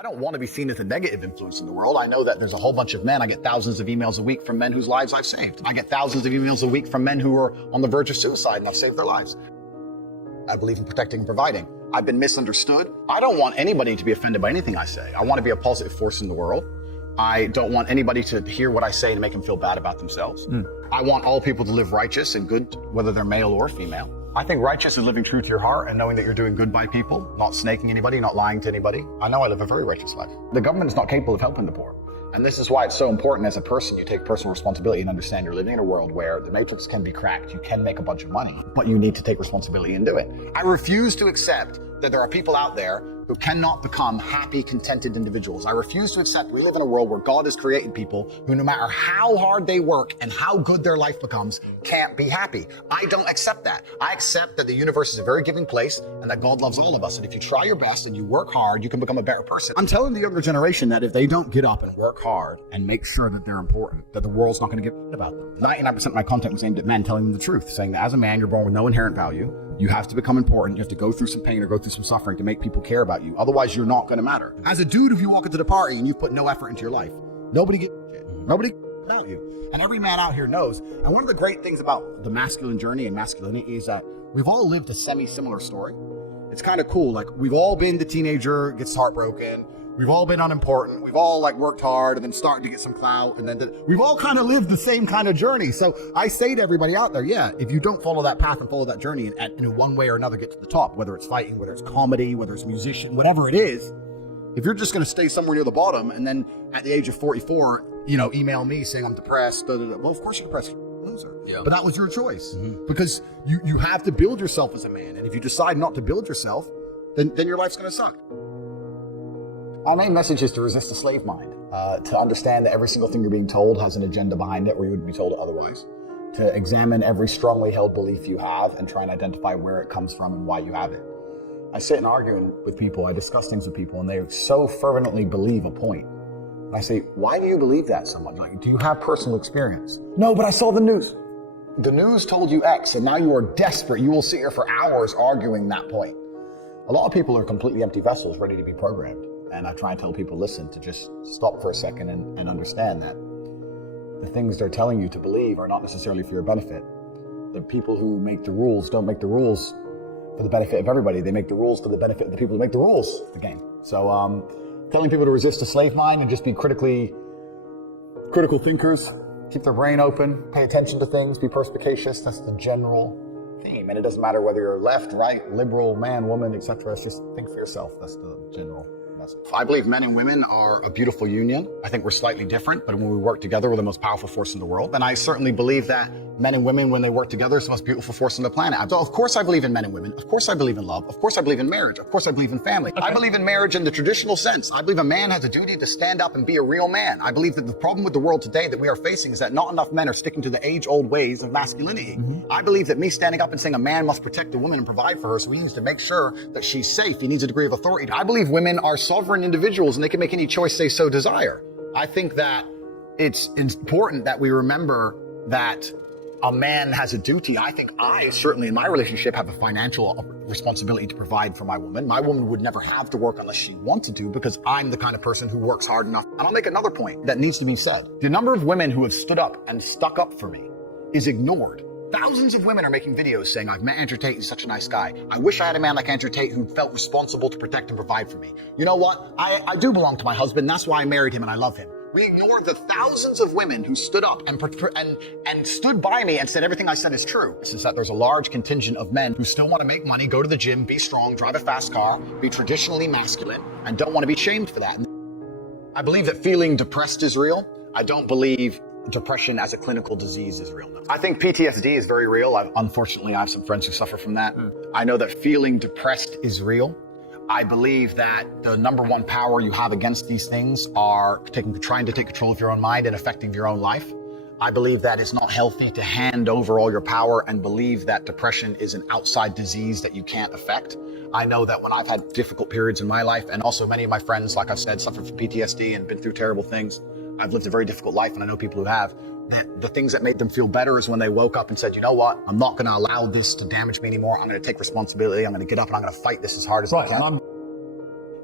I don't want to be seen as a negative influence in the world. I know that there's a whole bunch of men. I get thousands of emails a week from men whose lives I've saved. I get thousands of emails a week from men who are on the verge of suicide and I've saved their lives. I believe in protecting and providing. I've been misunderstood. I don't want anybody to be offended by anything I say. I want to be a positive force in the world. I don't want anybody to hear what I say and make them feel bad about themselves. I want all people to live righteous and good, whether they're male or female. I think righteous is living true to your heart and knowing that you're doing good by people, not snaking anybody, not lying to anybody. I know I live a very righteous life. The government is not capable of helping the poor. And this is why it's so important as a person, you take personal responsibility and understand you're living in a world where the matrix can be cracked. You can make a bunch of money, but you need to take responsibility and do it. I refuse to accept that there are people out there who cannot become happy, contented individuals. I refuse to accept we live in a world where God has created people who, no matter how hard they work and how good their life becomes, can't be happy. I don't accept that. I accept that the universe is a very giving place and that God loves all of us. And if you try your best and you work hard, you can become a better person. I'm telling the younger generation that if they don't get up and work hard and make sure that they're important, that the world's not going to give a about them. 99% of my content was aimed at men, telling them the truth, saying that as a man, you're born with no inherent value. You have to become important. You have to go through some pain or go through some suffering to make people care about you. Otherwise, you're not going to matter. As a dude, if you walk into the party and you've put no effort into your life, nobody gives a shit. Nobody about you. And every man out here knows. And one of the great things about the masculine journey and masculinity is that we've all lived a semi-similar story. It's kind of cool. Like, we've all been the teenager, gets heartbroken. We've all been unimportant. We've all worked hard and then starting to get some clout. And then we've all kind of lived the same kind of journey. So I say to everybody out there, yeah, if you don't follow that path and follow that journey and in one way or another get to the top, whether it's fighting, whether it's comedy, whether it's musician, whatever it is, if you're just going to stay somewhere near the bottom and then at the age of 44, email me saying I'm depressed, well, of course you're depressed. Loser. Yeah. But that was your choice because you have to build yourself as a man. And if you decide not to build yourself, then your life's going to suck. Our main message is to resist the slave mind, to understand that every single thing you're being told has an agenda behind it or you wouldn't be told it otherwise, to examine every strongly held belief you have and try and identify where it comes from and why you have it. I sit and argue with people, I discuss things with people, and they so fervently believe a point. And I say, why do you believe that so much? Like, do you have personal experience? No, but I saw the news. The news told you X, and now you are desperate. You will sit here for hours arguing that point. A lot of people are completely empty vessels ready to be programmed. And I try and tell people, listen, to just stop for a second and understand that the things they're telling you to believe are not necessarily for your benefit. The people who make the rules don't make the rules for the benefit of everybody. They make the rules for the benefit of the people who make the rules of the game. So telling people to resist the slave mind and just be critical thinkers, keep their brain open, pay attention to things, be perspicacious, that's the general theme. And it doesn't matter whether you're left, right, liberal, man, woman, etc. It's just think for yourself. That's the general message. I believe men and women are a beautiful union. I think we're slightly different, but when we work together, we're the most powerful force in the world. And I certainly believe that men and women, when they work together, is the most beautiful force on the planet. So of course I believe in men and women. Of course I believe in love. Of course I believe in marriage. Of course I believe in family. Okay. I believe in marriage in the traditional sense. I believe a man has a duty to stand up and be a real man. I believe that the problem with the world today that we are facing is that not enough men are sticking to the age-old ways of masculinity. I believe that me standing up and saying a man must protect a woman and provide for her, so he needs to make sure that she's safe. He needs a degree of authority. I believe women are sovereign individuals and they can make any choice they so desire. I think that it's important that we remember that a man has a duty. I think I, certainly in my relationship, have a financial responsibility to provide for my woman. My woman would never have to work unless she wanted to because I'm the kind of person who works hard enough. And I'll make another point that needs to be said. The number of women who have stood up and stuck up for me is ignored. Thousands of women are making videos saying, I've met Andrew Tate, he's such a nice guy. I wish I had a man like Andrew Tate who felt responsible to protect and provide for me. You know what? I do belong to my husband. That's why I married him and I love him. We ignore the thousands of women who stood up and stood by me and said everything I said is true. It's just that there's a large contingent of men who still want to make money, go to the gym, be strong, drive a fast car, be traditionally masculine, and don't want to be shamed for that. I believe that feeling depressed is real. I don't believe depression as a clinical disease is real. I think PTSD is very real. Unfortunately, I have some friends who suffer from that. I know that feeling depressed is real. I believe that the number one power you have against these things are trying to take control of your own mind and affecting your own life. I believe that it's not healthy to hand over all your power and believe that depression is an outside disease that you can't affect. I know that when I've had difficult periods in my life, and also many of my friends, like I've said, suffer from PTSD and been through terrible things. I've lived a very difficult life, and I know people who have. That the things that made them feel better is when they woke up and said, you know what, I'm not going to allow this to damage me anymore. I'm going to take responsibility. I'm going to get up and I'm going to fight this as hard as I can.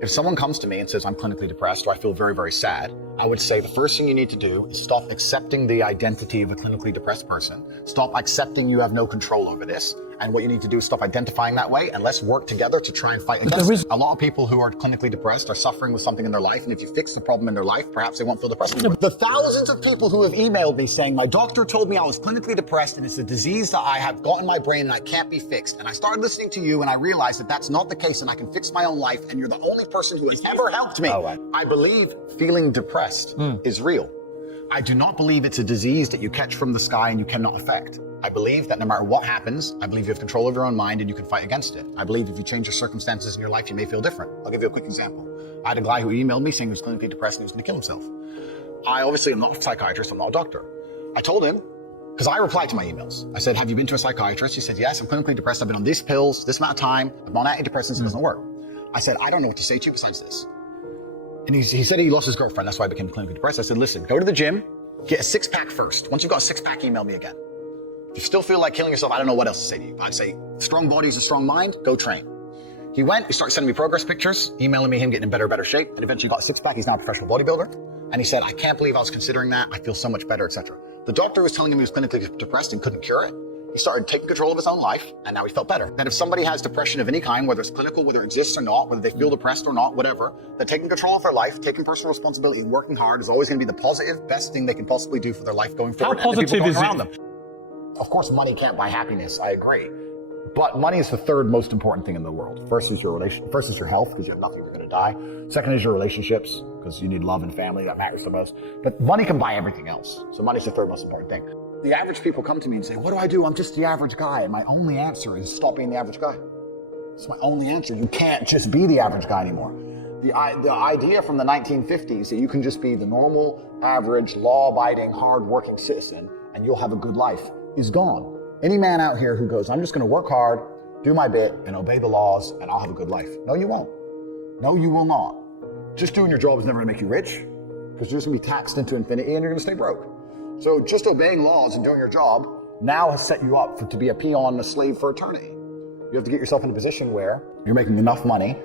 If someone comes to me and says, I'm clinically depressed or I feel very, very sad, I would say the first thing you need to do is stop accepting the identity of a clinically depressed person. Stop accepting you have no control over this. And what you need to do is stop identifying that way, and let's work together to try and fight against it. A lot of people who are clinically depressed are suffering with something in their life, and if you fix the problem in their life, perhaps they won't feel depressed anymore. The thousands of people who have emailed me saying, my doctor told me I was clinically depressed and it's a disease that I have got in my brain and I can't be fixed. And I started listening to you and I realized that that's not the case and I can fix my own life, and you're the only person who has ever helped me. I believe feeling depressed is real. I do not believe it's a disease that you catch from the sky and you cannot affect. I believe that no matter what happens, I believe you have control of your own mind and you can fight against it. I believe if you change your circumstances in your life, you may feel different. I'll give you a quick example. I had a guy who emailed me saying he was clinically depressed and he was going to kill himself. I obviously am not a psychiatrist, I'm not a doctor. I told him, because I replied to my emails. I said, have you been to a psychiatrist? He said, yes, I'm clinically depressed. I've been on these pills, this amount of time. I'm on antidepressants, it doesn't work. I said, I don't know what to say to you besides this. And he said he lost his girlfriend, that's why I became clinically depressed. I said, listen, go to the gym, get a six-pack first. Once you've got a six-pack, email me again. If you still feel like killing yourself, I don't know what else to say to you. I'd say, strong body is a strong mind, go train. He went, he started sending me progress pictures, emailing me him getting in better shape, and eventually got a six-pack. He's now a professional bodybuilder. And he said, I can't believe I was considering that. I feel so much better, etc. The doctor was telling him he was clinically depressed and couldn't cure it. He started taking control of his own life, and now he felt better. And if somebody has depression of any kind, whether it's clinical, whether it exists or not, whether they feel depressed or not, whatever, that taking control of their life, taking personal responsibility, and working hard is always going to be the positive, best thing they can possibly do for their life going forward. How positive is around them. Of course, money can't buy happiness. I agree. But money is the third most important thing in the world. First is your health, because you have nothing, you're going to die. Second is your relationships, because you need love and family, that matters the most. But money can buy everything else. So money's the third most important thing. The average people come to me and say, what do I do? I'm just the average guy. And my only answer is stop being the average guy. It's my only answer. You can't just be the average guy anymore. The idea from the 1950s that you can just be the normal, average, law-abiding, hard-working citizen and you'll have a good life is gone. Any man out here who goes, I'm just going to work hard, do my bit, and obey the laws, and I'll have a good life. No, you won't. No, you will not. Just doing your job is never going to make you rich, because you're just going to be taxed into infinity and you're going to stay broke. So just obeying laws and doing your job now has set you up to be a peon and a slave for eternity. You have to get yourself in a position where you're making enough money.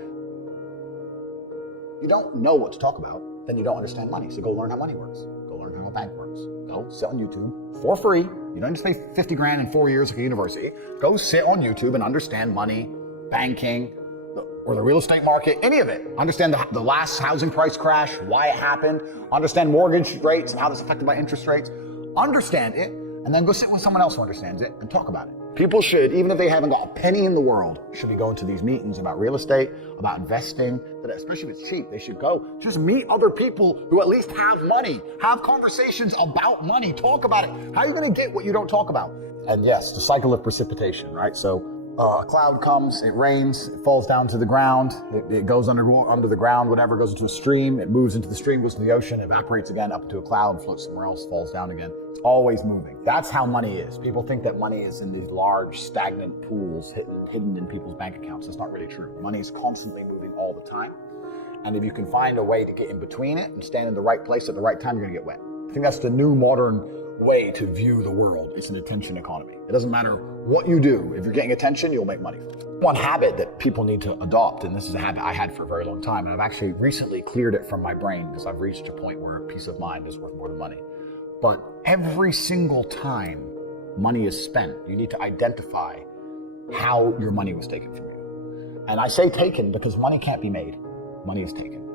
You don't know what to talk about, then you don't understand money. So go learn how money works. Go learn how a bank works. Go sit on YouTube for free. You don't just pay 50 grand in 4 years like a university. Go sit on YouTube and understand money, banking, or the real estate market, any of it. Understand the last housing price crash, why it happened. Understand mortgage rates and how that's affected by interest rates. Understand it, and then go sit with someone else who understands it and talk about it. People should, even if they haven't got a penny in the world, should be going to these meetings about real estate, about investing, especially if it's cheap, they should go. Just meet other people who at least have money. Have conversations about money. Talk about it. How are you going to get what you don't talk about? And yes, the cycle of precipitation, right? So a cloud comes, it rains, it falls down to the ground, it goes under the ground, whatever, goes into a stream, it moves into the stream, goes to the ocean, evaporates again up into a cloud, floats somewhere else, falls down again. It's always moving. That's how money is. People think that money is in these large, stagnant pools hidden in people's bank accounts. That's not really true. Money is constantly moving all the time. And if you can find a way to get in between it and stand in the right place at the right time, you're gonna get wet. I think that's the new modern way to view the world. It's an attention economy. It doesn't matter what you do. If you're getting attention, you'll make money. One habit that people need to adopt, and this is a habit I had for a very long time, and I've actually recently cleared it from my brain because I've reached a point where peace of mind is worth more than money. But every single time money is spent, you need to identify how your money was taken from you. And I say taken because money can't be made. Money is taken.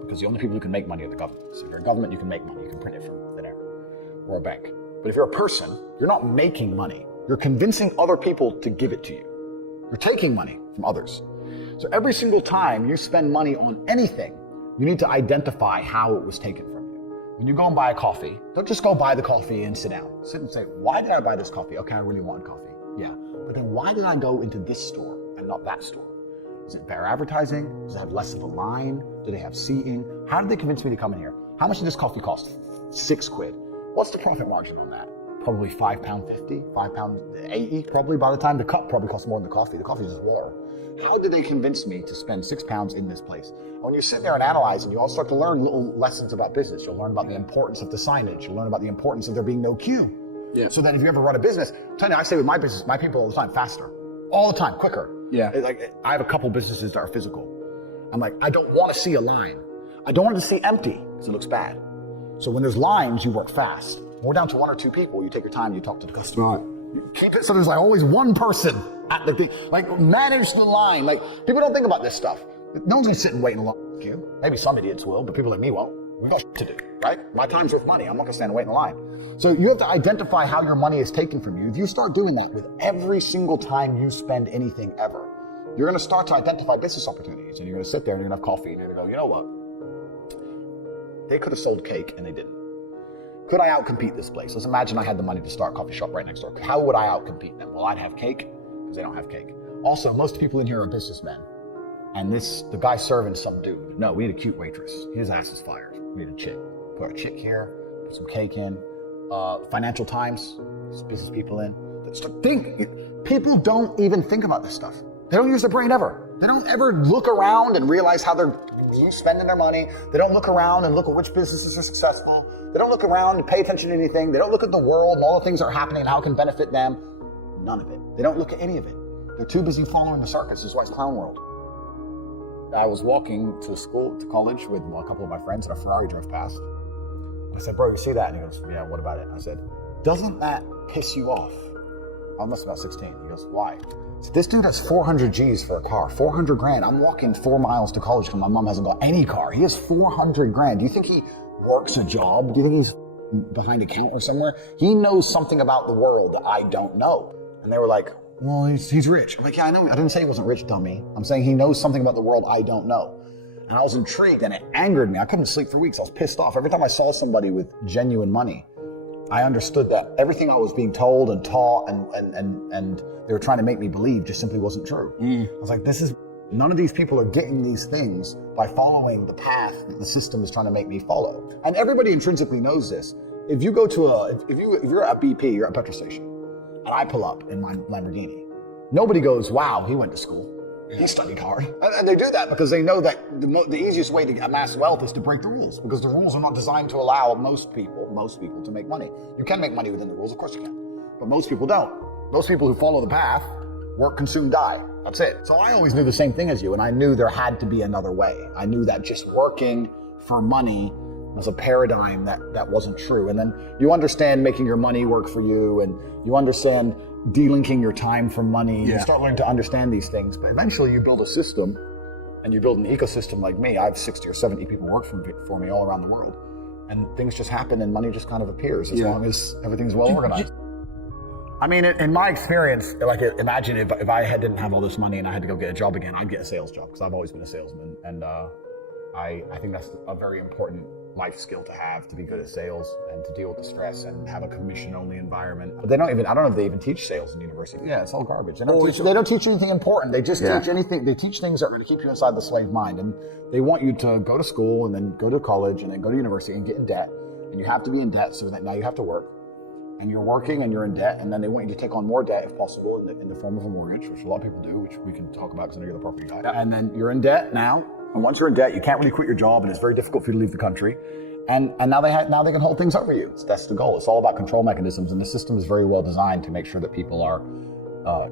Because the only people who can make money are the government. So if you're a government, you can make money. You can print it from thin air. Or a bank. But if you're a person, you're not making money. You're convincing other people to give it to you. You're taking money from others. So every single time you spend money on anything, you need to identify how it was taken from you. When you go and buy a coffee, don't just go buy the coffee and sit down. Sit and say, why did I buy this coffee? Okay, I really want coffee. Yeah. But then why did I go into this store and not that store? Is it better advertising? Does it have less of a line? Do they have seating? How did they convince me to come in here? How much did this coffee cost? £6. What's the profit margin on that? Probably £5.50, £5.80 probably by the time the cup probably costs more than the coffee. The coffee is just water. How did they convince me to spend £6 in this place? And when you sit there and analyze and you all start to learn little lessons about business, you'll learn about the importance of the signage. You'll learn about the importance of there being no queue. Yeah. So that if you ever run a business, I'm telling you, I say with my business, my people all the time, faster. All the time, quicker. Yeah. Like I have a couple businesses that are physical. I'm like, I don't want to see a line. I don't want it to see empty because it looks bad. So when there's lines, you work fast. When we're down to 1 or 2 people, you take your time, you talk to the customer. You keep it so there's like always one person at the thing. Like manage the line. Like people don't think about this stuff. No one's gonna sit and wait in a long queue. Maybe some idiots will, but people like me won't. We got shit to do, right? My time's worth money. I'm not gonna stand and wait in the line. So you have to identify how your money is taken from you. If you start doing that with every single time you spend anything ever, you're gonna start to identify business opportunities, and you're gonna sit there and you're gonna have coffee and you're gonna go, you know what? They could have sold cake and they didn't. Could I outcompete this place? Let's imagine I had the money to start a coffee shop right next door. How would I outcompete them? Well, I'd have cake because they don't have cake. Also, most people in here are businessmen. And the guy serving some dude. No, we need a cute waitress. His ass is fired. We need a chick. Put a chick here, put some cake in. Financial Times, business people in. People don't even think about this stuff. They don't use their brain ever. They don't ever look around and realize how they're spending their money. They don't look around and look at which businesses are successful. They don't look around and pay attention to anything. They don't look at the world and all the things that are happening and how it can benefit them. None of it. They don't look at any of it. They're too busy following the circus. This is why it's clown world. I was walking to college with a couple of my friends and a Ferrari drove past. I said, bro, you see that? And he goes, yeah, what about it? And I said, doesn't that piss you off? I must be about 16. He goes, why? So this dude has 400 G's for a car, 400 grand. I'm walking 4 miles to college because my mom hasn't got any car. He has 400 grand. Do you think he works a job? Do you think he's behind a counter somewhere? He knows something about the world that I don't know. And they were like, well, he's rich. I'm like, yeah, I know. I didn't say he wasn't rich, dummy. I'm saying he knows something about the world I don't know. And I was intrigued and it angered me. I couldn't sleep for weeks. I was pissed off. Every time I saw somebody with genuine money, I understood that everything I was being told and taught and they were trying to make me believe just simply wasn't true. I was like, none of these people are getting these things by following the path that the system is trying to make me follow. And everybody intrinsically knows this. If you go to if you're at BP, you're at a petrol station, and I pull up in my Lamborghini, nobody goes, wow, he went to school. He studied hard. And they do that because they know that the easiest way to amass wealth is to break the rules, because the rules are not designed to allow most people to make money. You can make money within the rules, of course you can, but most people don't. Most people who follow the path work, consume, die. That's it. So I always knew the same thing as you, and I knew there had to be another way. I knew that just working for money was a paradigm that wasn't true. And then you understand making your money work for you, and you understand delinking your time from money. Yeah. You start learning to understand these things, but eventually you build a system and you build an ecosystem like me. I have 60 or 70 people work for me all around the world, and things just happen and money just kind of appears as long as everything's well organized. I mean, in my experience, like imagine if I didn't have all this money and I had to go get a job again, I'd get a sales job because I've always been a salesman. And I think that's a very important life skill to have, to be good at sales and to deal with the stress and have a commission-only environment. But I don't know if they even teach sales in university. Yeah, it's all garbage. They don't teach you anything important. They just teach anything. They teach things that are going to keep you inside the slave mind. And they want you to go to school and then go to college and then go to university and get in debt. And you have to be in debt so that now you have to work. And you're working and you're in debt, and then they want you to take on more debt if possible in the form of a mortgage, which a lot of people do, which we can talk about because I know you're the property guy. And then you're in debt now, and once you're in debt, you can't really quit your job, and it's very difficult for you to leave the country. And now they can hold things over you. That's the goal. It's all about control mechanisms, and the system is very well designed to make sure that people are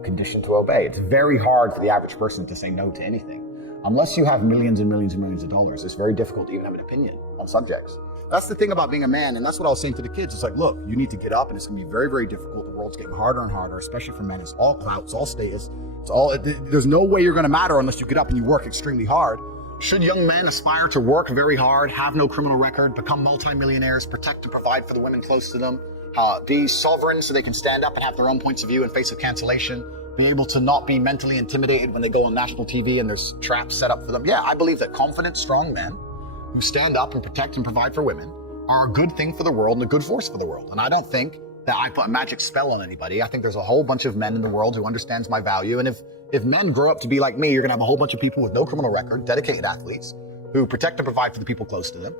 conditioned to obey. It's very hard for the average person to say no to anything. Unless you have millions and millions and millions of dollars, it's very difficult to even have an opinion on subjects. That's the thing about being a man, and that's what I was saying to the kids. It's like, look, you need to get up, and it's going to be very, very difficult. The world's getting harder and harder, especially for men. It's all clout, it's all status. There's no way you're going to matter unless you get up and you work extremely hard. Should young men aspire to work very hard, have no criminal record, become multimillionaires, protect and provide for the women close to them, be sovereign so they can stand up and have their own points of view in face of cancellation, be able to not be mentally intimidated when they go on national TV and there's traps set up for them? Yeah, I believe that confident, strong men who stand up and protect and provide for women are a good thing for the world and a good force for the world. And I don't think that I put a magic spell on anybody. I think there's a whole bunch of men in the world who understands my value. And if men grow up to be like me, you're gonna have a whole bunch of people with no criminal record, dedicated athletes, who protect and provide for the people close to them,